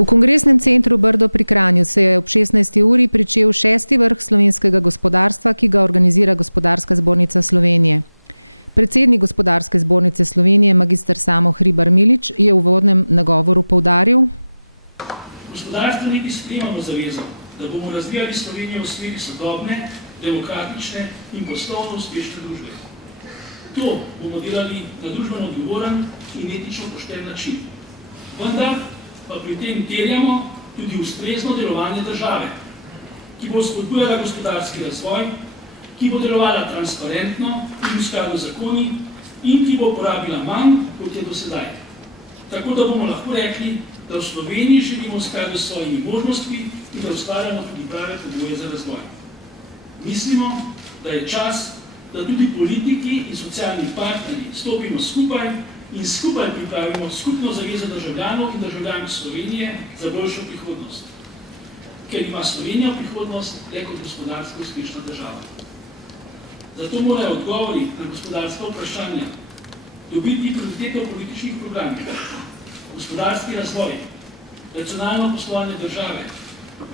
V kongresnem centru Brdo pri Kranju se je ob 16. uri pričel 6. vrh slovenskega gospodarstva, ki ga organizira Gospodarska zbornica Slovenije. Predsednik Gospodarske zbornice Slovenije, magister Samo Hribar Milič, je v uvodnem nagovoru poudaril: Gospodarstveniki sprejemamo zavezo, da bomo razvijali Slovenijo v smeri sodobne, demokratične in poslovno uspešne družbe. To bomo delali na družbeno odgovoren in etično pošten način. Vendar pa pri tem terjamo tudi ustrezno delovanje države, ki bo spodbujala gospodarski razvoj, ki bo delovala transparentno in v skladu z zakoni in ki bo porabila manj, kot je do sedaj. Tako da bomo lahko rekli, da v Sloveniji živimo v skladu s svojimi možnostmi in da ustvarjamo tudi prave pogoje za razvoj. Mislimo, da je čas, da tudi politiki in socialni partnerji stopimo skupaj in skupaj pripravimo skupno zavezo državljanov in državljank Slovenije za boljšo prihodnost. Ker ima Slovenija prihodnost le kot gospodarsko uspešna država. Zato morajo odgovori na gospodarska vprašanja dobiti prioritete v političnih programih, gospodarski razvoj, racionalno poslovanje države,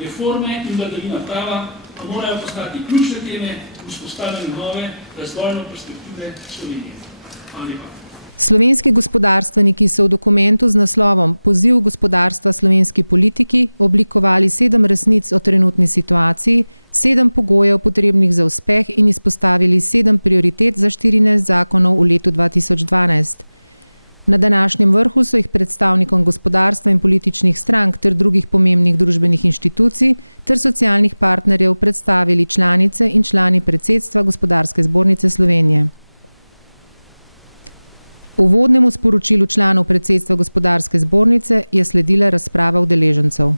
reforme in vladavina prava pa morajo postati ključne teme v vzpostavljanju nove razvojno perspektive Slovenije. Hvala lepa. Slovenski gospodarstveniki so v dokumentu z naslovom Poziv gospodarstva slovenski politiki oblikovali 7 resnic o trenutni situaciji, 7 pogojev potrebnih za uspeh in izpostavili 7 prioritet za 14 zakonov v letu 2012. Na današnjem vrhu so jih predstavnikom gospodarstva in političnih strank ter drugih pomembnih družbenih inštitucij ter socialnih partnerjev predstavili članice in člani predsedstva Gospodarske zbornice Slovenije. Uvodnemu sporočilu članov predsedstva Gospodarske zbornice je sledila razprava udeležencev.